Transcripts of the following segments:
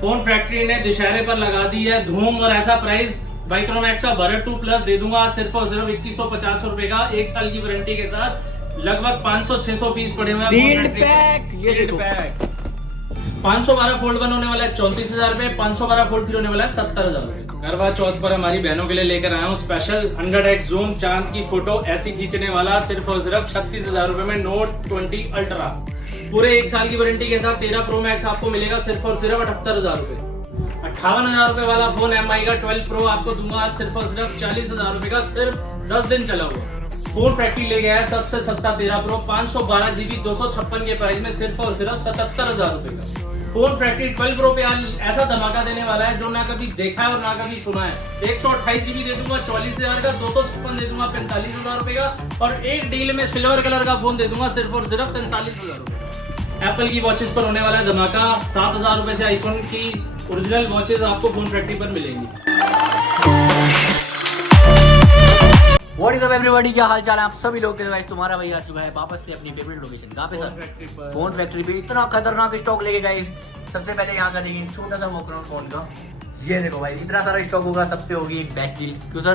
Phone factory ने दशहरे पर लगा दी है धूम और ऐसा प्राइस माइक्रोमैक्स का बरट 2 प्लस दे दूंगा सिर्फ और सिर्फ 2150 रुपए का, 1 साल की वारंटी के साथ। लगभग 500-600 पीस पड़े हुए हैं। सील्ड पैक, ये देखो 512 फोल्ड 1 होने वाला है 34,000 रुपए, 512 फोल्ड 3 होने वाला है 70,000 रुपए। करवा चौथ पर हमारी बहनों के लिए लेकर आया हूँ स्पेशल 100x जूम चांद की फोटो ऐसी खींचने वाला सिर्फ और सिर्फ 36,000 रुपए में नोट 20 अल्ट्रा पूरे 1 साल की वारंटी के साथ। 13 प्रो मैक्स आपको मिलेगा सिर्फ और सिर्फ 78,000 रुपए। 58,000 रुपए वाला फोन MI का 12 प्रो आपको दूंगा सिर्फ और सिर्फ 40,000 रुपए का, सिर्फ 10 दिन चला हुआ। फोन फैक्ट्री ले गया है सबसे सस्ता 13 प्रो 512 GB 256 के प्राइस में सिर्फ और सिर्फ 77,000 रुपए का। फोन फैक्ट्री 12 प्रो पे ऐसा धमाका देने वाला है जो ना कभी देखा है और ना कभी सुना है। 128 GB दे दूंगा 44,000 का, 256 दे दूंगा 45,000 रुपए का, और एक डील में सिल्वर कलर का फोन दे दूंगा सिर्फ और सिर्फ 47,000 रुपए का। एप्पल की वॉचेस पर होने वाला धमाका 7,000 रुपए से आईफोन की ओरिजिनल वॉचेस आपको फोन फैक्ट्री पर मिलेंगी। व्हाट इज अप एवरीबॉडी, क्या हाल चाल है आप सभी लोग के। गाइस तुम्हारा भाई आ चुका है वापस से अपनी फेवरेट लोकेशन कहाँ पे सर, फोन फैक्ट्री पे। इतना खतरनाक स्टॉक लेके गाइस। सबसे पहले यहाँ का देखिए छोटा सा बैकग्राउंड फोन का, ये देखो भाई इतना सारा स्टॉक होगा, सब पे होगी एक बेस्ट डील। क्यों सर?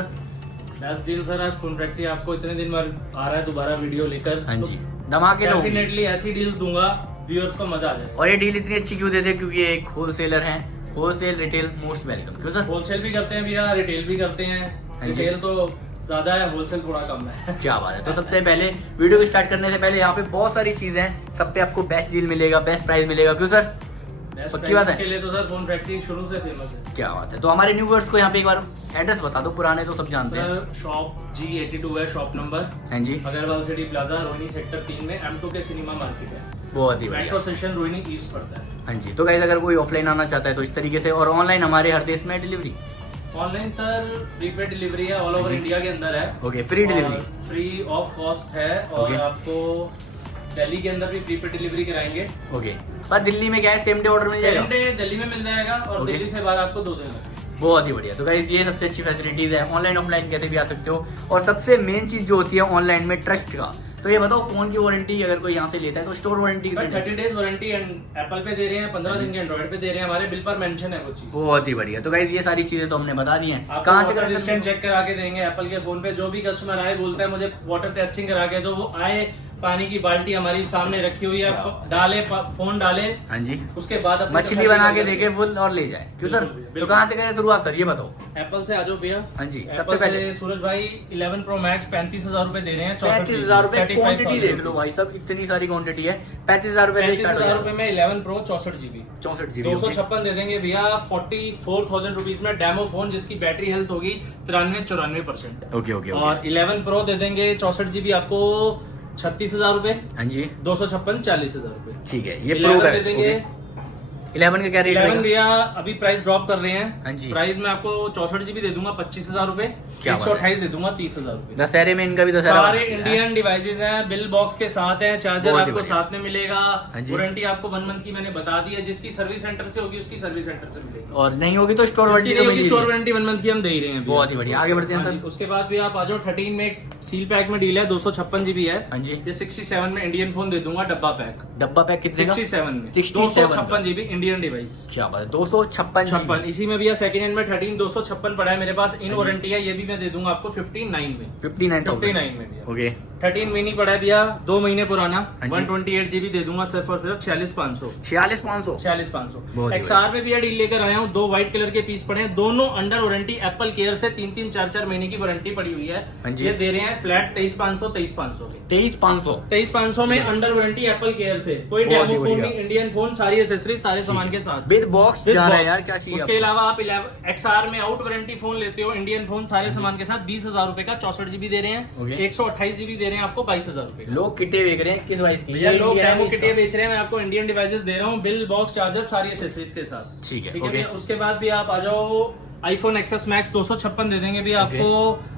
बेस्ट डील सर, आज फोन फैक्ट्री आपको इतने दिन बाद आ रहा है दोबारा वीडियो लेकर। हाँ जी, धमाके तो डेफिनेटली ऐसी डील दूंगा व्यूअर्स को मजा आ जाए। और ये डील इतनी अच्छी क्यों देते हैं? क्योंकि ये एक होलसेलर है, होलसेल रिटेल मोस्ट वेलकम। क्यों सर? होलसेल भी करते हैं भैया, रिटेल भी करते हैं। रिटेल तो ज्यादा है, होलसेल थोड़ा कम है। क्या बात है। तो सबसे पहले वीडियो को स्टार्ट करने से पहले यहाँ पे बहुत सारी चीजें हैं, सब पे आपको बेस्ट डील मिलेगा, बेस्ट प्राइस मिलेगा। क्यों सर? पक्की बात है। इसके लिए तो सर फोन फैक्ट्री शुरू से फेमस है। क्या बात है। तो हमारे न्यू व्यूअर्स को यहाँ पे एक बार एड्रेस बता दो, पुराने तो सब जानते हैं। सर शॉप G82 है शॉप नंबर। हाँ जी, Agarwal city plaza Rohini sector 3 में M2 के सिनेमा मार्केट है। बहुत ही बढ़िया। मेट्रो स्टेशन रोहिणी ईस्ट पड़ता है। हाँ जी, तो गाइस अगर कोई ऑफलाइन आना चाहता है तो इस तरीके से, और ऑनलाइन हमारे हर देश में delivery. Online sir prepaid delivery है, ऑल ओवर इंडिया के अंदर है। Okay, free delivery, free of cost है। और आपको दिल्ली के अंदर भी प्रीपेड डिलीवरी कराएंगे। ओके, पर दिल्ली में क्या है, सेम डे ऑर्डर मिल जाएगा? सेम डे दिल्ली में मिल जाएगा और दिल्ली से बाहर आपको 2 दिन लगेंगे। बहुत ही बढ़िया। तो गाइस ये सबसे अच्छी फैसिलिटीज है, ऑनलाइन ऑफलाइन कैसे भी आ सकते हो। और सबसे मेन चीज जो होती है ऑनलाइन में, ट्रस्ट का। तो ये बताओ फोन की वारंटी अगर कोई यहाँ से लेता है तो store warranty sir 30 days warranty Apple पे दे रहे हैं, 15 दिन के एंड्रॉइड पे दे रहे हैं, हमारे बिल पर मेंशन है वो चीज। बहुत ही बढ़िया। तो गाइस ये सारी चीजें तो हमने बता दी हैं। कहाँ से रेजिस्टेंट चेक करा के देंगे एप्पल के फोन पे। जो भी कस्टमर आए बोलता है मुझे वाटर टेस्टिंग करा के दो, वो आए पानी की बाल्टी हमारी सामने रखी हुई है, डाले फोन डाले, हाँ जी, उसके बाद मछली बना के देके फुल और ले जाए। क्यों सर? तो कहाँ से करें शुरुआत सर, ये बताओ। एप्पल से आ जाओ भैया। हाँ जी, सबसे सबसे पहले सूरज भाई 11 प्रो मैक्स 35,000 रुपए दे रहे हैं। 35,000 रुपए क्वांटिटी देख लो भाई, सब इतनी सारी क्वांटिटी है। 35,000 रुपए से स्टार्ट हो 35,000 जाएगा। रुपए में 11 प्रो 64 GB 256 दे देंगे भैया। 44,000 रुपीज में डेमो फोन जिसकी बैटरी हेल्थ होगी 93-94%। Okay okay. और 11 प्रो दे देंगे 64 GB आपको 36,000 रुपए। हाँ जी, 256 40,000 रुपए। ठीक है। ये प्रो का दे देंगे। 11 का क्या रेट 11 है? भैया अभी प्राइस ड्रॉप कर रहे हैं। हाँ जी, प्राइस में आपको 64 GB दे दूंगा 25,000 रुपए, क्या 128 दे दूंगा 30,000 रुपए। दशहरे में इनका भी दशहरा सारे इंडियन डिवाइसेस हैं, बिल बॉक्स के साथ है, चार्जर बहुत ही आपको बढ़िया। साथ में मिलेगा। हाँ जी। वारंटी आपको 1 मंथ की मैंने बता दी है, जिसकी सर्विस सेंटर से होगी उसकी सर्विस सेंटर से मिलेगी, और नहीं होगी तो स्टोर वारंटी जिसकी नहीं होगी स्टोर वारंटी 1 मंथ की हम दे ही रहे हैं। बहुत ही बढ़िया। आगे बढ़ते हैं हाँ जी, सर। उसके बाद भी आप आ जाओ 13 में सील पैक में डील है 256 GB है। हाँ जी, ये 67 में इंडियन फोन दे दूंगा डब्बा पैक। डब्बा पैक कितने का? 67 में 256 GB इंडियन डिवाइस। क्या बात है, 256 इसी में भैया सेकंड हैंड में 13 256 पड़ा है मेरे पास, इन वारंटी है। ये भी मैं दे दूंगा आपको 59 में 59,000 में भैया। ओके। 13 मिनी पड़ा है भैया 2 महीने पुराना, हाँ जी। 128 GB दे दूंगा सिर्फ और सिर्फ 46,500 46,500 46,500। बहुत ही XR में भैया डील लेकर आया हूँ, 2 व्हाइट कलर के पीस पड़े हैं, दोनों अंडर वारंटी एप्पल केयर से 3-3 4-4 महीने की वारंटी पड़ी हुई है। हाँ जी। ये दे रहे हैं फ्लैट 23,500 23,500 के 23,500 23,500 में अंडर वारंटी एप्पल केयर से। कोई बहुत ही डेमो फोन बढ़िया। नहीं, इंडियन फोन, सारी एसेसरीज सारे सामान के साथ विद बॉक्स With जा रहा है box। यार, क्या चाहिए उसके अलावा आप XR में आउट वारंटी फोन लेते हो, इंडियन फोन सारे सामान के साथ 20,000 रुपए का 64 GB दे रहे हैं। Okay। 128 GB दे रहे हैं आपको 22,000 रुपए का। लोग किटे बेच रहे हैं किस वाइस की? भैया लोग Indian है डेमो इसका? किटे बेच रहे हैं, मैं आपको इंडियन डिवाइसेस दे रहा हूँ, बिल बॉक्स चार्जर सारी एसेसरीज के साथ। ठीक है, ठीक ओके। है। उसके बाद भी आप आ जाओ iPhone XS Max 256 दे देंगे भी आपको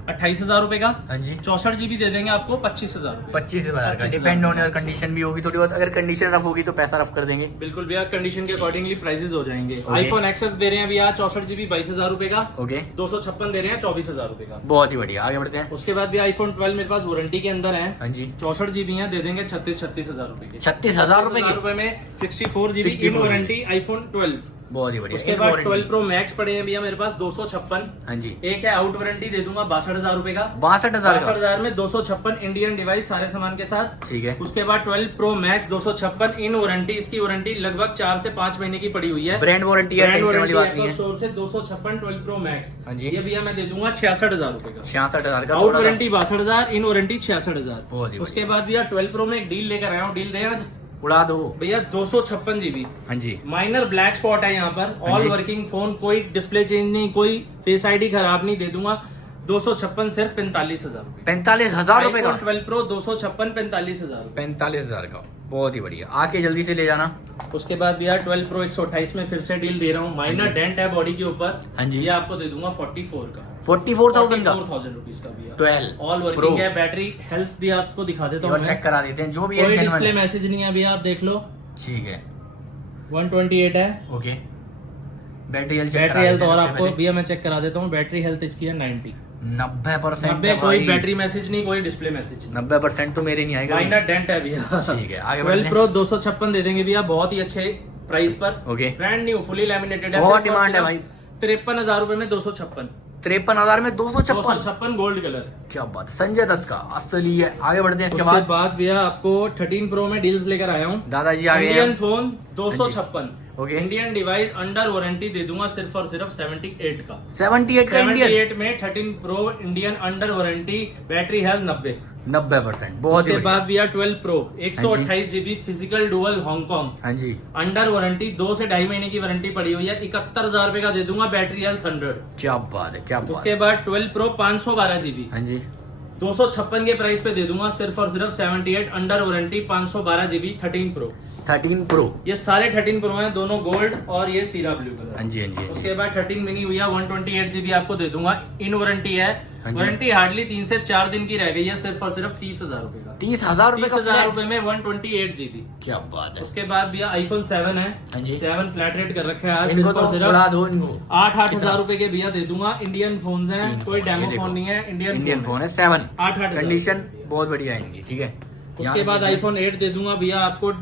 28,000 रुपए का। हाँ जी 64 GB दे देंगे आपको 25,000 रुपए। 25,000 का। 25,000 डिपेंड ऑन योर कंडीशन भी होगी थोड़ी बहुत, अगर कंडीशन रफ होगी तो पैसा रफ कर देंगे। बिल्कुल भैया, कंडीशन के अकॉर्डिंगली प्राइसेस हो जाएंगे। Okay. आईफोन एक्सेस दे रहे हैं भैया 64 GB 22,000 रुपए का। ओके 256 दे रहे हैं 24,000 रुपए का। बहुत ही बढ़िया, आगे बढ़ते हैं। उसके बाद भी आईफोन 12 मेरे पास वारंटी के अंदर है। हाँ जी 64 GB है, दे देंगे 36,000 रुपए के। 36,000 रुपए के। रुपए में 64 GB 64 इन वारंटी आईफोन 12। बहुत ही बढ़िया। उसके एक बाद warranty। 12 प्रो मैक्स पड़े हैं भैया मेरे पास 256। हाँ जी एक है आउट वारंटी, दे दूंगा 62,000 रुपए का। 62,000 का। 62,000 में 256 इंडियन डिवाइस सारे सामान के साथ। ठीक है। उसके बाद 12 प्रो मैक्स 256 इन वारंटी, इसकी वारंटी लगभग 4 से 5 महीने की पड़ी हुई है। ब्रांड वारंटी है, टेंशन वाली बात नहीं है। स्टोर से 256 12 प्रो मैक्स। हाँ जी। ये भैया मैं दे दूंगा 66,000 रुपए का। 66,000 का। आउट थोड़ा सा- वारंटी 62,000, इन वारंटी 66,000। बहुत ही उसके बाद भैया 12 प्रो में एक डील लेकर आया हूँ, डील दे आज उड़ा दो। भैया 256 GB। हाँ जी माइनर ब्लैक स्पॉट है यहाँ पर, हाँ ऑल जी। वर्किंग फोन, कोई डिस्प्ले चेंज नहीं, कोई फेस आईडी खराब नहीं, दे दूंगा 256 सिर्फ 45,000 रुपए। 45,000 रुपए का। iPhone 12 प्रो 256 45,000 रुपए। 45,000 का, बहुत ही बढ़िया। आके जल्दी से ले जाना। उसके बाद भैया 12 प्रो 128 में फिर से डील दे रहा हूँ, माइनर डेंट है बॉडी के ऊपर। हाँ जी। ये आपको दे दूंगा 44 का। 44,000 का। 44,000 रुपीज का भैया। 12 ऑल Pro। वर्किंग है, बैटरी हेल्थ भी आपको दिखा देता हूँ और चेक करा देते हैं जो भी है। कोई genuine डिस्प्ले है। मैसेज नहीं है भैया, आप देख लो। ठीक है 128 है okay. Battery health check battery करा हेल्थ, देते हैं और सबसे आपको पहले। भैया मैं चेक करा देता हूँ, बैटरी हेल्थ इसकी है 90। 90%। 90, कोई बैटरी मैसेज नहीं, कोई डिस्प्ले मैसेज नहीं। 90% तो मेरे नहीं आएगा। माइनर डेंट है भैया। ठीक है आगे 12 बढ़ते हैं। प्रो 256 दे देंगे भैया, बहुत ही अच्छे प्राइस पर। Okay brand new fully laminated है। बहुत डिमांड है भाई। 53,000 रुपए में 256। 53,000 में 256। 256 गोल्ड कलर। क्या बात है, संजय दत्त का असली है। आगे बढ़ते हैं इसके उसके बाद। बाद भैया आपको 13 प्रो में डील्स लेकर आया हूँ। दादाजी आ गए इंडियन हैं। Phone 256। Okay. Indian device under warranty दे दूंगा सिर्फ और सिर्फ 78 का। 78 का इंडियन। 78 में 13 pro Indian under warranty, battery health 90। 90%। बहुत ही उसके बढ़िया। बाद भैया 12 pro 128 GB physical dual Hong Kong हाँ जी अंडर वारंटी, 2 से 2.5 महीने की वारंटी पड़ी हुई है। 71,000 रुपए का दे दूंगा, बैटरी हेल्थ 100। क्या बात है, क्या बात उसके है। बाद 12 प्रो 512 GB हाँ जी 256 के प्राइस पे दे दूंगा सिर्फ और सिर्फ 78 under warranty 512 GB 13 pro. 13 pro. ये सारे 13 प्रो हैं, दोनों गोल्ड और ये सीरा ब्लू हाँ कलर। जी हाँ जी। उसके बाद 13 मिनी भैया 128 GB आपको दे दूंगा, इन वारंटी है। हाँ जी। वारंटी हार्डली 3 से 4 दिन की रह गई है, सिर्फ और सिर्फ 30,000 रुपए का। 30,000 रुपए का 30,000 flat? रुपए में 128 GB। क्या बात है। उसके बाद भैया आईफोन 7 है। हाँ जी। 7 फ्लैट रेट कर रखा है आज, इनको सिर्फ तो और सिर्फ उड़ा दो इनको। 8,000 रुपए के भैया दे दूंगा। इंडियन फोन है, कोई डेमो फोन नहीं है, इंडियन फोन है 7। 8,000। कंडीशन बहुत बढ़िया आएंगी। ठीक है। उसके बाद आईफोन 8 दे दूंगा भैया आपको,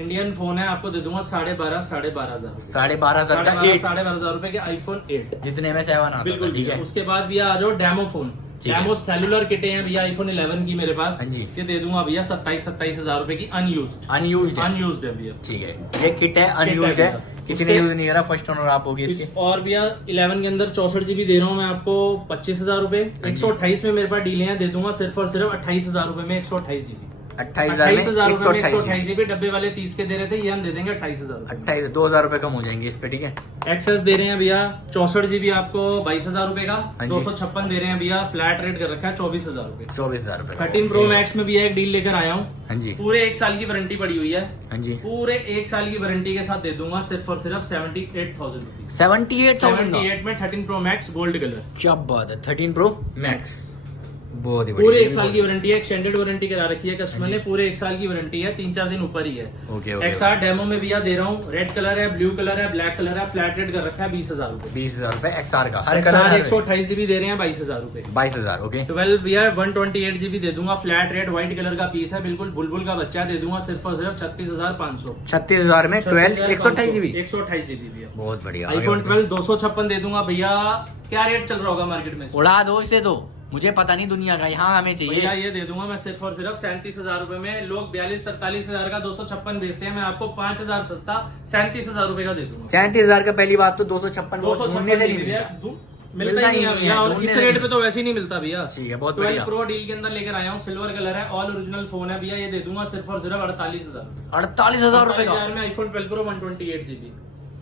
इंडियन फोन है, आपको दे दूंगा 12,500 12,500 का 8 12,500 रुपए के आईफोन 8। जितने में 7 आता बिल्कुल था। ठीक भैया। है उसके बाद भैया आ जाओ डेमो फोन। ठीक है। डेमो सेलुलर किटे हैं भैया आईफोन 11 की मेरे पास। हाँ जी। ये दे दूंगा भैया 27,000 रुपए की अनयूज्ड। अनयूज्ड है। अनयूज्ड है भैया। ठीक है ये किट है अनयूज्ड है, भैया। किसी ने उसके- यूज नहीं करा, फर्स्ट ओनर आप होगी इसके। और भैया 11 के अंदर 64 GB दे रहा हूँ मैं आपको 25,000 रुपए। हाँ जी। 128 में मेरे पास डीले हैं, दे दूंगा सिर्फ और सिर्फ 28,000 रुपए में 128 GB। 28,000 में 28,000 रुपए में 128 128 GB, डब्बे वाले 30 के दे रहे थे, ये हम दे देंगे 28,000 रुपए। 28 2,000 रुपए कम हो जाएंगे इस पे। ठीक है एक्सेस दे रहे हैं भैया 64 GB आपको 22,000 रुपए का। हाँ जी। 256 दे रहे हैं भैया, फ्लैट रेट कर रखा है 24,000 रुपए। 24,000 रुपए। 13 प्रो मैक्स में भी एक डील लेकर आया हूँ, हाँ जी पूरे 1 साल की वारंटी पड़ी हुई है। हाँ जी पूरे 1 साल की वारंटी के साथ दे दूंगा सिर्फ और सिर्फ 78,000 रुपीज। 78,000 का। 78 में 13 प्रो मैक्स गोल्ड कलर। क्या बात है। 13 प्रो मैक्स बहुत ही पूरे बढ़िया। 1 साल की वारंटी है, एक्सटेंडेड वारंटी करा रखी है कस्टमर हाँ ने। जी। पूरे 1 साल की वारंटी है, 3-4 दिन ऊपर ही है। Okay okay. XR डेमो में भैया दे रहा हूँ, रेड कलर है, ब्लू कलर है, ब्लैक कलर है, फ्लैट रेट कर रखा है 20,000 रुपए। 20,000 रुपए XR का हर XR कलर। 128 GB दे रहे हैं 22,000 रुपए। 22,000 ओके। 12 भैया 128 GB दे दूंगा, फ्लैट रेट, व्हाइट कलर का पीस है, बिल्कुल बुलबुल का बच्चा, दे दूंगा सिर्फ और सिर्फ 36,500। 36,000 में 12 128 GB। 128 GB भैया। बहुत बढ़िया। आईफोन 12 256 दे दूंगा भैया। क्या रेट चल रहा होगा मार्केट में? उड़ा दो इसे, तो मुझे पता नहीं दुनिया का, यहाँ हमें भैया चाहिए। ये दे दूंगा मैं सिर्फ और सिर्फ 37,000 रुपए में। लोग 42-43,000 का 256 बेचते हैं, मैं आपको 5,000 सस्ता 37,000 रुपए का दे दूंगा। 37,000 का पहली बात तो 256 ढूंढने से नहीं भैया, मिलता। मिलता ही नहीं है भैया, और ढूंढने इस से रेट नहीं पे तो वैसे ही नहीं मिलता भैया। ठीक है, बहुत 12 बढ़िया। प्रो डील के अंदर लेकर आया हूँ, सिल्वर कलर है, ऑल ओरिजिनल फोन है भैया। ये दे दूंगा सिर्फ और सिर्फ 48,000। 48,000 रुपए का। 48,000 में आईफोन 12 प्रो 128 GB।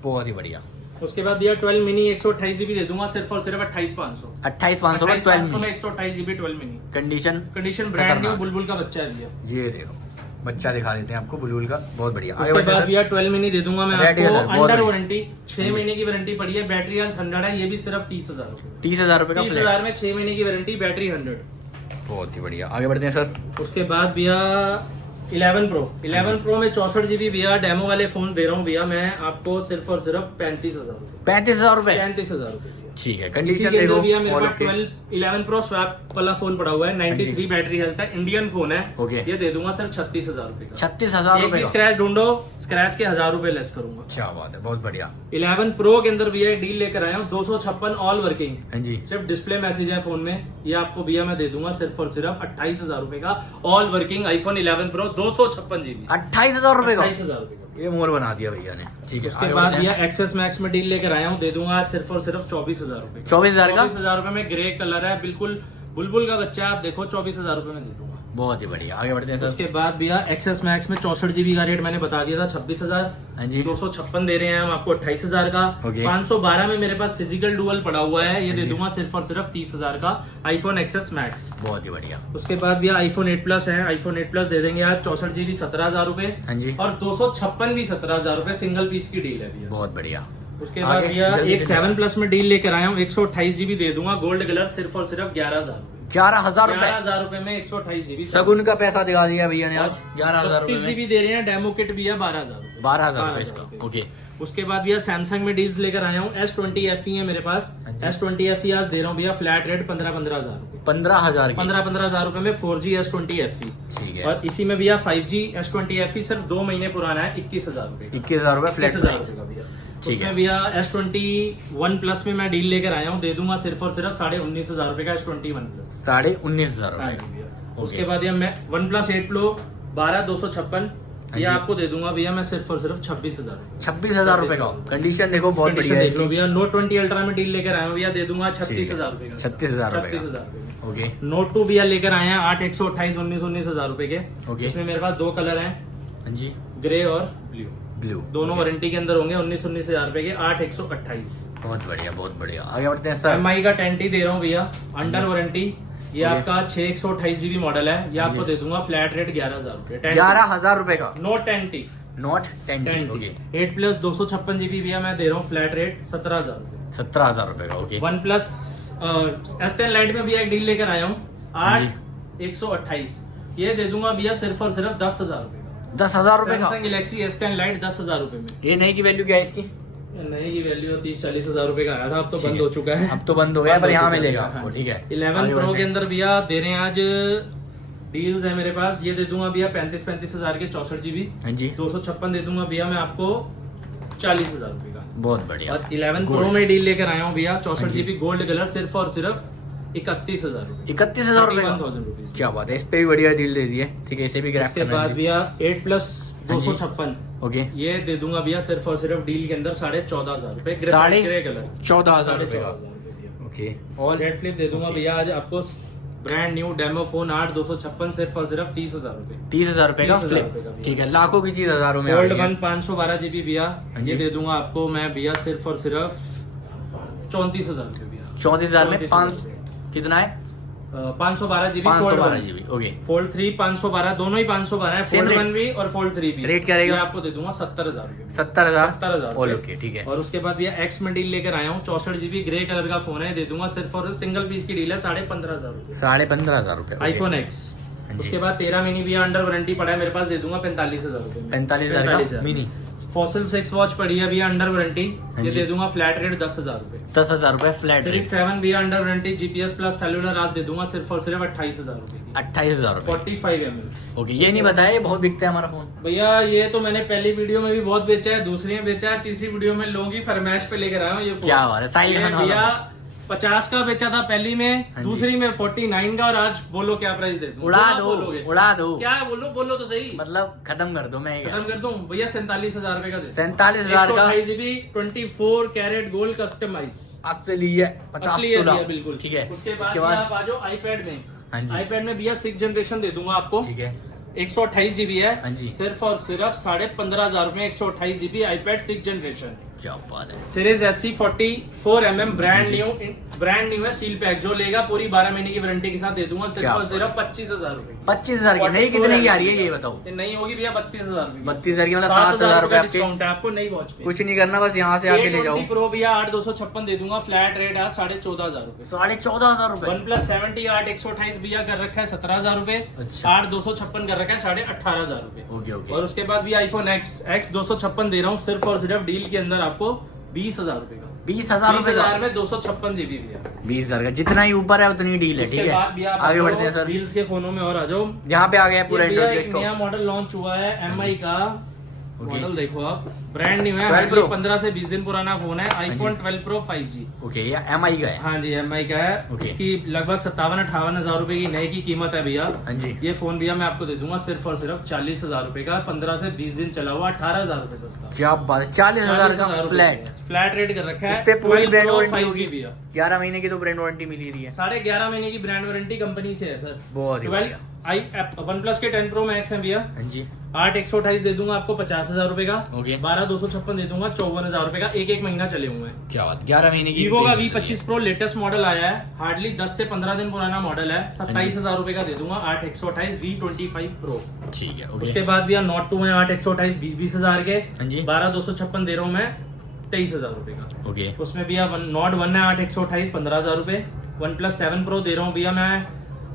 बहुत ही बढ़िया। उसके बाद भैया 12 मिनी 128 GB दे दूंगा सिर्फ और सिर्फ 28,500। 28,500 में 12 में 128 GB 12 mini. Condition condition brand new खतरनाक। बुलबुल का बच्चा है भैया। ये देखो बच्चा दिखा देते हैं आपको बुलबुल का, बहुत बढ़िया। आगे उसके बढ़ते बाद हैं भैया 12 मिनी दे दूंगा मैं Red color, आपको बहुत अंडर बढ़िया। वारंटी। 6 महीने की वारंटी पड़ी है, बैटरी हेल्थ 100 है, ये भी सिर्फ 30,000 रुपए। 30,000 रुपए का 30,000 में 6 महीने की वारंटी, बैटरी 100। बहुत ही बढ़िया। आगे बढ़ते हैं सर। उसके बाद भैया 11 प्रो में 64 GB भैया डेमो वाले फोन दे रहा हूँ भैया मैं आपको सिर्फ और सिर्फ 35,000 रुपए। 35,000 रुपए, 35,000 रुपए। ठीक है। इसी कंडीशन के अंदर देखो भैया मेरे all पास okay। 11 प्रो स्वैप वाला फोन पड़ा हुआ है, 93 बैटरी हेल्थ है, इंडियन फोन है। ओके। ये दे दूंगा सिर्फ 36,000 रुपए का। 36,000 एक रुपए भी का, स्क्रैच ढूंढो, स्क्रैच के 1,000 रुपए लेस करूंगा। क्या बात है, बहुत बढ़िया। 11 प्रो के अंदर भैया डील लेकर आया हूँ, 256 ऑल वर्किंग। हाँ जी, सिर्फ डिस्प्ले मैसेज है फोन में, ये आपको भैया मैं दे दूंगा सिर्फ और सिर्फ 28,000 रुपए का all working iPhone 11 pro 256 GB। 28,000 रुपए का, 28,000 रुपए का। ये मोर बना दिया भैया ने, ठीक है। उसके आगे बाद बढ़ते भैया हैं। एक्सेस मैक्स में डील लेकर आया हूँ, दे दूंगा सिर्फ और सिर्फ 24,000 रुपए। 24,000 का, 24,000 रुपए में ग्रे कलर है, बिल्कुल बुलबुल का बच्चा है, आप देखो 24,000 रुपए में दे दूंगा। बहुत ही बढ़िया। आगे बढ़ते हैं सर। उसके बाद भैया एक्सेस मैक्स में 64 GB का रेट मैंने बता दिया था 26,000। हाँ जी, 256 दे रहे हैं हम आपको 28,000 का। ओके। 512 में मेरे पास फिजिकल डुअल पड़ा हुआ है, ये हाँ दे जी। दूंगा सिर्फ और सिर्फ 30,000 का आईफोन एक्सेस मैक्स। बहुत ही बढ़िया। उसके बाद भैया आईफोन 8 प्लस है, आईफोन 8 प्लस दे देंगे आज 64 GB 17,000 रुपए हाँ जी, और 256 भी 17,000 रुपए, सिंगल पीस की डील है भैया। बहुत बढ़िया। उसके बाद आगे भैया जल्दी एक से 7 प्लस में डील लेकर आया हूँ, 128 GB दे दूंगा गोल्ड कलर सिर्फ और सिर्फ 11,000 रुपए। 11,000 रुपए, 11,000 रुपए में 128 GB। सगुन का पैसा दिखा दिया भैया ने आज। 11,000 रुपए 32 में GB दे रहे हैं, डेमो किट भी है 12,000 रुपए। 12,000 रुपए इसका, ओके। उसके बाद भैया सैमसंग में डील्स लेकर आया हूँ, S20 FE है मेरे पास। अच्छा। S20 FE आज दे रहा हूँ भैया फ्लैट रेट 15,000 रुपए। 15,000 की, 15,000 रुपए में 4G S20 FE। ठीक है। और इसी में भैया 5G S20 FE सिर्फ 2 महीने पुराना है, 21,000 रुपए। 21,000 रुपए फ्लैट 21,000 प्राइस, रुपए का भैया। ठीक है। उसमें भैया S21 प्लस में मैं डील लेकर आया हूँ, दे दूंगा सिर्फ और सिर्फ 19,500 रुपए का S21 प्लस। 19,500 हाँ रुपए जी भैया। ओके। उसके बाद ये मैं OnePlus 8 Pro 12,256 हाँ ये जी। आपको दे दूंगा भैया मैं सिर्फ और सिर्फ 26,000 रुपए। 26,000 रुपए का। कंडीशन देखो बहुत कंडीशन बढ़िया देख लो है। भैया। Note 20 Ultra में डील लेकर आया हूँ भैया, दे दूंगा 36,000 रुपए का। 36,000 रुपए का, 36,000 रुपए का। ओके Note 2 भैया लेकर आए हैं 8, 128, 19,000 रुपए के। ओके। इसमें मेरे पास 2 कलर हैं, हाँ जी, ग्रे और ब्लू। ब्लू, दोनों वारंटी के अंदर होंगे, 19,000 रुपए के, 8, 128। बहुत बढ़िया, बहुत बढ़िया। आगे बढ़ते हैं सर। MI का 10T दे रहा हूँ भैया अंडर वारंटी। ये ओके। आपका 6, 128 GB मॉडल है, ये हाँ आपको जी। दे दूंगा फ्लैट रेट 11,000 रुपए। 11,000 रुपए का Note 10T note 10 okay. 8 plus 256 GB भैया मैं दे रहा हूँ फ्लैट रेट 17,000 रुपए। 17,000 रुपए का, okay. One plus S10 light में भैया एक डील लेकर आया हूँ, हाँ 8, 128 ये दे दूंगा भैया सिर्फ और सिर्फ 10,000 रुपए का। 10,000 रुपए का, सैमसंग गैलेक्सी S10 लाइट 10,000 रुपए में। ये नई की वैल्यू क्या है इसकी? नई की वैल्यू 30-40 हजार रुपए का आया था, अब तो ठीक बंद है। हो चुका है। अब तो बंद हो गया, पर यहाँ मिलेगा हाँ। आपको, ठीक है। 11 आगे प्रो बढ़ते के हैं। अंदर भैया दे रहे हैं आज डील्स है मेरे पास, ये दे दूंगा भैया 35 हजार के 64 GB। हाँ जी, 256 दे दूंगा भैया मैं आपको 40,000 रुपए का। बहुत बढ़िया। और 11 Gold। प्रो में डील लेकर आया हूँ भैया हाँ 64 जी। GB गोल्ड कलर सिर्फ और सिर्फ 31,000 रुपए। 31,000 रुपए का, 31,000 रुपीज। क्या बात है। इस पे भी बढ़िया डील दे दी है, ठीक है। इसे भी ग्रैब उसके करना बाद है। भैया 8 प्लस हाँ जी। 256 ओके, ये दे दूंगा भैया सिर्फ और सिर्फ डील के अंदर 14,500 रुपए। साढ़े ग्रे कलर 14,000 रुपए का, 14,500 भैया। ओके। और जेड फ्लिप दे दूंगा ओके। भैया आज आपको ब्रांड न्यू डेमो फोन 8,256 सिर्फ और सिर्फ 30,000 रुपए। 30,000 रुपए का 30,000 फ्लिप, रुपए का भैया। ठीक है। लाखों की चीज हजारों में आ फोल्ड रही है। 1 512 GB भैया, हाँ ये जी। दे दूंगा आपको मैं भैया सिर्फ और सिर्फ 34,000 रुपए भैया। 34,000 में 34,000 5 कितना है? 512 GB 512 GB, ओके। फोल्ड 3 512, दोनों ही 512 है, Same फोल्ड rate। 1 भी और फोल्ड 3 भी। रेट क्या रहेगा? ये आपको दे दूंगा 70,000 रुपए। 70,000 70,000 ऑल रुपए। ओके, ठीक है। और उसके बाद भैया एक्स में डील लेकर आया हूँ 64 GB ग्रे कलर का फोन है, दे दूंगा सिर्फ और सिंगल पीस की डील है 15,500 रुपए। 15,500 रुपए, ओके। IPhone x. हाँ जी। उसके बाद 13 मिनी भैया अंडर वारंटी पड़ा है मेरे पास, दे दूंगा 45,000 रुपए में। 45,000 का मिनी। फॉसिल 6 वॉच पड़ी है भैया अंडर वारंटी, हाँ ये जी। दे दूंगा फ्लैट रेट 10,000 रुपए। 10,000 रुपए फ्लैट सीरीज रेट। 7 भैया under warranty GPS plus cellular आज दे दूंगा सिर्फ और सिर्फ 28,000 रुपए की। 28,000 रुपए, 45 ml। ओके। ये नहीं बताया, ये बहुत बिकता है हमारा फोन। भैया ये तो मैंने पहली वीडियो में भी बहुत बेचा है, दूसरी में बेचा है, तीसरी वीडियो में लोगों की फरमाइश पे लेकर आया हूँ ये फोन। क्या बात है, साहिल ये खान वाला भैया फोन। 50 का बेचा था पहली में, हाँ जी। दूसरी में 49 का, और आज बोलो क्या प्राइस दे दूं? उड़ा क्या दो, बोलोगे? उड़ा दो, क्या बोलो, बोलो तो सही। मतलब खत्म कर दो। मैं खत्म कर दूं भैया 47,000 रुपए का दे। 47,000 का 128 GB 24 कैरेट गोल्ड कस्टमाइज असली है, 50 असली है तोला, भैया बिल्कुल। ठीक है। उसके इसके बाद बाद आप आ जाओ आईपैड में। हाँ जी। आईपैड में भैया 6th जनरेशन दे दूंगा आपको, ठीक है। 128 GB है, हाँ जी। सिर्फ और सिर्फ 15,500 रुपए 128 GB आईपैड 6th जनरेशन। क्या बात है। Series SE 44mm brand new है, सील पैक। जो लेगा पूरी 12 महीने की वारंटी के साथ दे दूंगा सिर्फ और सिर्फ 25,000 रुपए। 25,000 की नहीं, कितने की आ रही है ये बताओ? ये नहीं होगी भैया 32,000 की। 32,000 की मतलब 7,000 रुपए आपके डिस्काउंट है आपको नई वॉच पे। कुछ नहीं करना, बस यहाँ से आके ले जाओ। प्रो भैया 8,256 दे दूंगा, फ्लैट रेट है 14,500 रुपए। 14,500 रुपए। OnePlus 70 8/128 भैया कर रखा है 17,000 रुपए। अच्छा। 8,256 कर रखा है 18,500 रुपए। Okay okay. और उसके बाद भी iPhone X 256 दे रहा हूँ सिर्फ और सिर्फ डील के अंदर आपको 20,000 रुपए का। 20,000 रुपए का में 256 GB भैया। 20,000 का, जितना ही ऊपर है उतनी डील है। ठीक है, आगे बढ़ते हैं सर। डील्स के फोनों में और आ जाओ। यहाँ पे आ गया पूरा ये भैया एंड्रॉइड एक नया मॉडल लॉन्च हुआ है MI का। मॉडल देखो आप, ब्रांड न्यू है, 12 Pro। 15 से 20 दिन पुराना फोन है। iPhone 12 Pro 5G। ओके, या MI का है? हाँ जी MI का है। ओके। इसकी लगभग 57-58 हजार रुपए की नए की कीमत है भैया। हाँ जी। ये फोन भैया मैं आपको दे दूंगा सिर्फ और सिर्फ 40,000 रुपए का। 15 से 20 दिन चला हुआ, 18,000 रुपए सस्ता। क्या बात है, 40,000 का फ्लैट रेट कर रखा है। इस पे पूरी ब्रांड वारंटी 5G होगी भैया। 11 महीने की तो ब्रांड वारंटी मिली रही है। 11.5 महीने की ब्रांड वारंटी कंपनी से है सर। बहुत ही बढ़िया। OnePlus के 10 Pro Max है भैया। हाँ जी। 8/128 दे दूंगा आपको 50,000 रुपए का। ओके। 12,256 दे दूंगा 54,000 रुपए का। एक महीना चले हुए हैं। क्या बात, 11 महीने की। वीवो का V25 Pro लेटेस्ट मॉडल आया है, हार्डली 10 से 15 दिन पुराना मॉडल है। 27,000 रुपए का दे दूंगा। 8/128 V25 Pro। ठीक है, उसके बाद भैया Note 2 में 8/128 20,000 के। हाँ जी। 12,256 दे रहा हूँ मैं 23,000 रुपए का। ओके। उसमें भैया Note 1 है 8/128 15,000 रुपए। OnePlus 7 Pro दे रहा हूँ भैया मैं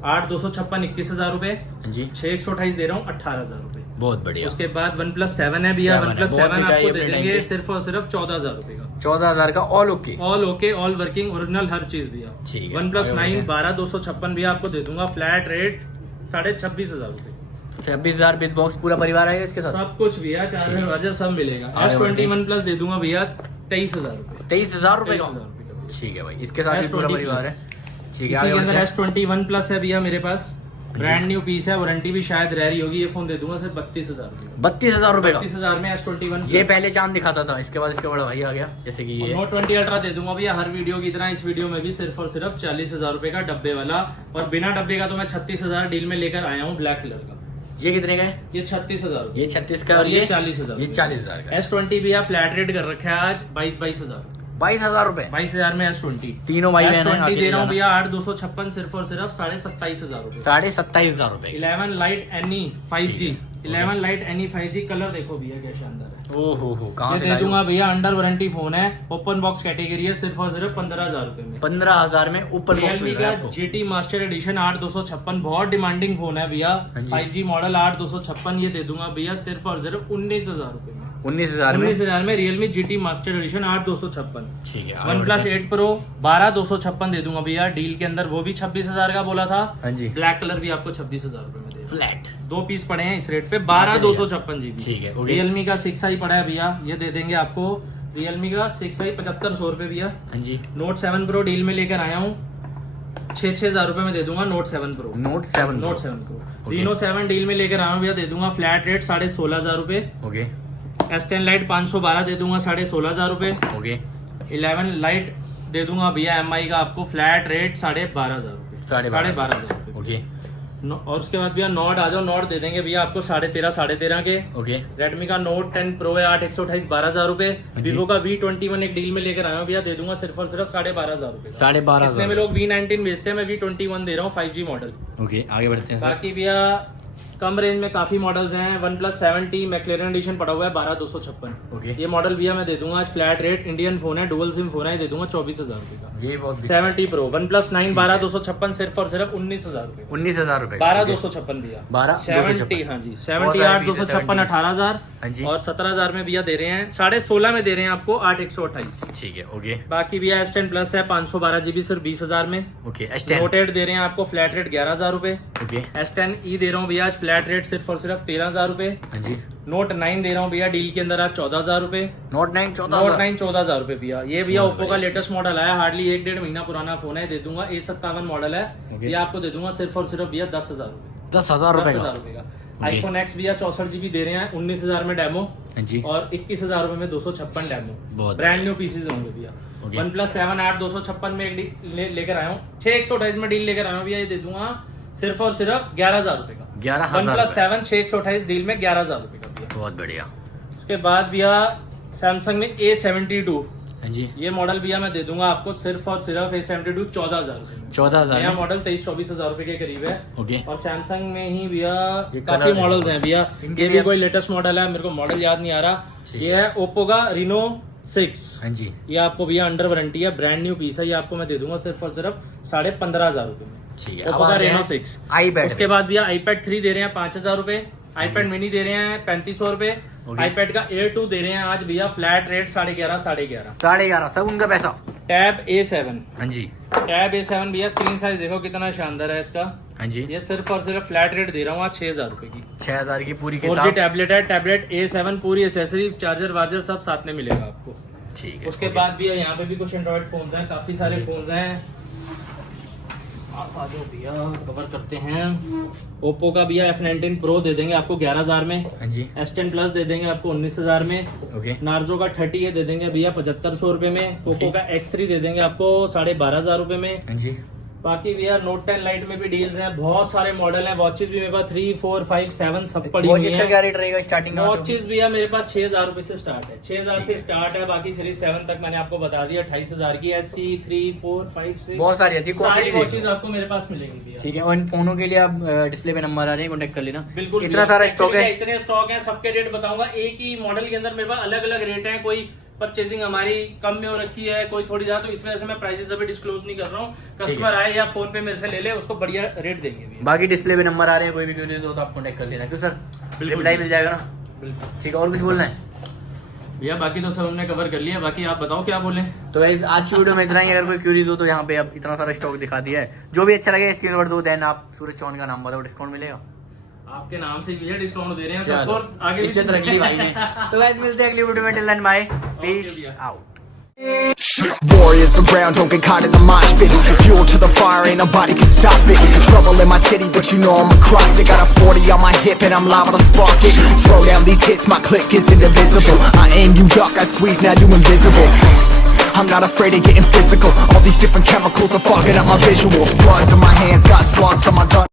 8,256 21,000 रुपए। हाँ जी। 6/128 दे रहा हूँ 18,000 रुपए। बहुत बढ़िया। उसके बाद OnePlus 7 है भैया। 7 है, OnePlus बहुत 7 बिका आपको ये दे अपने देंगे टाइम पे। सिर्फ और सिर्फ 14,000 रुपए का। 14,000 का all okay. All okay, all working, original, हर चीज भैया। ठीक है। OnePlus आगे 9 बढ़ते हैं। 12,256 भी आपको दे दूंगा, फ्लैट रेट 26,500 रुपए। 26,000 विद बॉक्स, पूरा परिवार है इसके साथ? सब कुछ भैया, चार्जर वार्जर सब मिलेगा। आगे बढ़ते हैं। S21 Plus दे दूंगा भैया 23,000 रुपए। 23,000 रुपए का। 23,000 रुपए का। ठीक है भाई, इसके साथ भी पूरा S20 परिवार है। Plus। ठीक इसी है, के आगे अंदर बढ़ते हैं। S21 Plus है भैया मेरे पास। ब्रांड न्यू पीस है, वारंटी भी शायद रह रही होगी। ये फोन दे दूंगा सिर्फ 32,000 रुपए। 32,000 रुपए का। 32,000 में S21 ये पहले चांद दिखाता था, इसके बाद इसका बड़ा भाई आ गया, जैसे कि ये Note 20 Ultra दे दूंगा भैया हर वीडियो की तरह। इस वीडियो में भी सिर्फ और सिर्फ 40,000 रुपए का डब्बे वाला, और बिना डब्बे का तो मैं 36,000 डील में लेकर आया हूँ ब्लैक कलर का। ये कितने का है? ये 36,000 ये 36 का और ये 40,000। ये 40,000 का। S20 भैया फ्लैट रेट कर रखा है आज 22,000 22,000 रुपए। 22,000 में S20 तीनों भाई बहन हैं, S20 दे रहा हूँ आगे भैया 8,256 सिर्फ और सिर्फ 27,500 रुपए। 27,500 रुपए। 11 light any 5G 11 light any 5G colour देखो भैया क्या शानदार है। ओहो, कहाँ ये से दे लाए हो? दूंगा भैया, अंडर वारंटी फोन है, ओपन बॉक्स कैटेगरी है, सिर्फ और सिर्फ 15,000 रुपए में। 15,000 में ऊपर बॉक्स Realme मिल का रहा है आपको। GT मास्टर एडिशन 8,256 बहुत डिमांडिंग फोन है भैया। हाँ जी। 5G मॉडल 8,256 ये दे दूंगा भैया सिर्फ और सिर्फ 19,000 रुपए में। 19,000 में। 19,000 में Realme GT मास्टर एडिशन 8,256। ठीक है, आगे OnePlus बढ़ते हैं। 8 Pro 12,256 दे दूंगा भैया डील के अंदर, वो भी 26,000 का बोला था। हाँ जी। ब्लैक कलर भी आपको 26,000 रुपए में दे दूंगा। फ्लैट 2 पीस पड़े हैं इस रेट पे 12,256 GB। ठीक है, ओके। Realme का 6i पड़ा है भैया, ये दे देंगे आपको। Realme का 6i 7,500 रुपए भैया। हाँ जी। Note 7 Pro डील में लेकर आया हूँ 6,000 रुपए में दे दूंगा। Note 7 Pro Note 7 Note 7 Pro okay. Reno 7 deal में लेकर आया हूँ भैया, दे दूंगा फ्लैट रेट 16,500 रुपए। ओके S10 लाइट 512 दे दूंगा 16,500 रुपए। ओके। 11 लाइट दे दूंगा भैया MI का आपको फ्लैट रेट 12,500 रुपए। 12,500 रुपए। ओके और उसके बाद भैया Note आ जाओ, Note दे देंगे भैया आपको 13,500 के। ओके। Redmi का Note 10 Pro है 8/128 12,000 रुपए। हाँ जी। Vivo का V21 एक डील में लेकर आया हूँ भैया, दे दूंगा सिर्फ और सिर्फ 12,500 रुपए। 12,500 इतने में लोग V19 बेचते हैं, मैं V21 दे रहा हूँ 5G मॉडल। ओके, आगे बढ़ते हैं सर। बाकी भैया कम रेंज में काफी मॉडल्स हैं। OnePlus 70 मैक्लेरन एडिशन पड़ा हुआ है 12,256। ओके। ये मॉडल भैया मैं दे दूंगा आज फ्लैट रेट, इंडियन फोन है, डुअल सिम फोन है, दे दूंगा 24,000 रुपए का। ये बहुत 70 Pro OnePlus 9 12,256 सिर्फ और सिर्फ 19,000 रुपए। 19,000 रुपए। 12,256 भैया। 12,256 हाँ जी, बहुत 70 सारे 8,256 18,000 हाँ जी। और 17,000 में भैया दे रहे हैं, 16.5 में दे रहे हैं आपको 8/128। ठीक है, ओके बाकी भैया S10 Plus है 512 GB सिर्फ 20,000 में। ओके। S10 Note 8 दे रहे हैं आपको फ्लैट रेट 11,000 रुपए। ओके। S10e दे रहा हूँ भैया आज फ्लैट रेट सिर्फ और सिर्फ 13,000 रुपए। हाँ जी। Note 9 दे रहा हूँ भैया डील के अंदर आज 14,000 रुपए। Note 9 Note 14,000। 9 14,000 रुपए भैया। ये भैया बहुत ओप्पो का लेटेस्ट मॉडल आया, हार्डली 1-1.5 महीना पुराना फोन है, दे दूंगा। A57 मॉडल है, ओके। ये आपको दे दूंगा सिर्फ और सिर्फ भैया 10,000 रुपए। 10,000 रुपए 10,000 का। रुपए का। ओके। iPhone X भैया 64 GB दे रहे हैं 19,000 में डेमो, हाँ जी। और 21,000 रुपए में 256 डेमो। बहुत ब्रांड न्यू पीसेज होंगे भैया। ओके। OnePlus 7 8/256 में एक डील लेकर आया हूँ, 6/128 में डील लेकर आया हूँ भैया, ये दे दूंगा सिर्फ और सिर्फ 11,000 रुपए का। 11,000 OnePlus 7 6/128 डील में 11,000 रुपए का भैया। बहुत बढ़िया। उसके बाद भैया सैमसंग में A72 हाँ जी, ये मॉडल भैया मैं दे दूंगा आपको सिर्फ और सिर्फ A72 14,000 रुपए में। 14,000 नया में? मॉडल 23-24 हजार रुपए के करीब है। ओके। और सैमसंग में ही भैया ये काफी कलर है। मॉडल्स हैं भैया, इनके ये भी भी कोई लेटेस्ट मॉडल है, मेरे को मॉडल याद नहीं आ रहा। ठीक ये है ओप्पो का Reno 6। हाँ जी, ये आपको भैया अंडर वारंटी है, ब्रांड न्यू पीस है, ये आपको मैं दे दूंगा सिर्फ और सिर्फ 15,500 रुपए में। ठीक है। ओप्पो अब का आते हैं Reno 6। iPad उसके बाद भैया iPad 3 दे रहे हैं 5,000 रुपए, iPad मिनी दे रहे हैं 3,500 रुपए, Okay. iPad का Air 2 दे रहे हैं आज भैया फ्लैट रेट 11,500 11.5 सब उनका पैसा। टैब A7, हाँ जी, टैब A7 भैया स्क्रीन साइज देखो कितना शानदार है इसका। हाँ जी, ये सिर्फ और सिर्फ फ्लैट रेट दे रहा हूँ आज 6,000 रुपए की। 6,000 की पूरी 4G किताब। टैबलेट है, टैबलेट A7 पूरी एसेसरी चार्जर वार्जर सब साथ में मिलेगा आपको। ठीक है। उसके बाद भी यहाँ पे भी कुछ एंड्रॉइड फोन्स हैं, काफी सारे फोन्स हैं, आप आ जाओ भैया कवर करते हैं। ओप्पो का भैया F19 Pro दे देंगे आपको 11,000 में, हाँ जी, S10 Plus दे देंगे आपको 19,000 में, ओके। नार्जो का 30 ये दे देंगे भैया 7,500 रुपए में, पोको का X3 दे देंगे आपको 12,500 रुपए में। हाँ जी, बाकी भैया नोट 10 लाइट में भी डील्स हैं, बहुत सारे मॉडल हैं, वॉचेस भी मेरे पास 3, 4, 5, 7 सब पड़ी हुई वॉचेस का हैं। क्या रेट रहेगा स्टार्टिंग का? वॉचेस भैया मेरे पास 6,000 रुपए से स्टार्ट है, 6,000 से स्टार्ट है। बाकी सीरीज 7 तक मैंने आपको बता दिया 28,000 की, SC 3, 4, 5, 6 बहुत सारी आती है, सारी quantity वॉचेस देखो। आपको मेरे पास मिलेंगी भैया। ठीक है। और इन फोनों के लिए आप डिस्प्ले पे नंबर आ रहे हैं, कॉन्टेक्ट कर लेना। बिल्कुल इतना भैया, सारा स्टॉक actually है। इतने स्टॉक हैं, सबके रेट बताऊंगा। एक ही मॉडल के अंदर मेरे पास अलग अलग रेट हैं, कोई परचेजिंग हमारी कम में हो रखी है, कोई थोड़ी ज्यादा, तो इस वजह से मैं प्राइसेस अभी डिस्क्लोज नहीं कर रहा हूँ। कस्टमर आए या फोन पे मेरे से ले ले, उसको बढ़िया रेट देंगे भैया। बाकी डिस्प्ले पे नंबर आ रहे हैं, कोई भी क्वेरी हो तो आप कॉन्टेक्ट कर लेना। क्यों सर? बिल्कुल। रिप्लाई मिल जाएगा ना? बिल्कुल ठीक है। और कुछ बोलना है? भैया बाकी तो सब हमने कवर कर लिया, बाकी आप बताओ क्या बोले। तो guys, आज की वीडियो में इतना ही। अगर कोई क्यूरीज हो तो यहाँ पे अब इतना सारा स्टॉक दिखा दिया है। जो भी अच्छा लगे स्क्रीन पर दो, देन आप सूरज चौहान का नाम बताओ, डिस्काउंट मिलेगा। आपके नाम से भैया डिस्काउंट दे रहे हैं चलो, सबको, आगे भी इज्जत रख ली भाई ने। तो गाइस मिलते हैं अगली वीडियो में। टिल देन बाय, पीस भैया। Out. Warriors around, don't get caught in the mosh pit. Fuel to the fire, ain't nobody can stop it. Trouble in my city, but you know I'm across it. Got a 40 on my hip and I'm liable to spark it. Throw down these hits, my click is indivisible. I aim, you duck, I squeeze, now you invisible. I'm not afraid of getting physical. All these different chemicals are fogging up my visuals. Bloods on my hands, got slugs on my gun.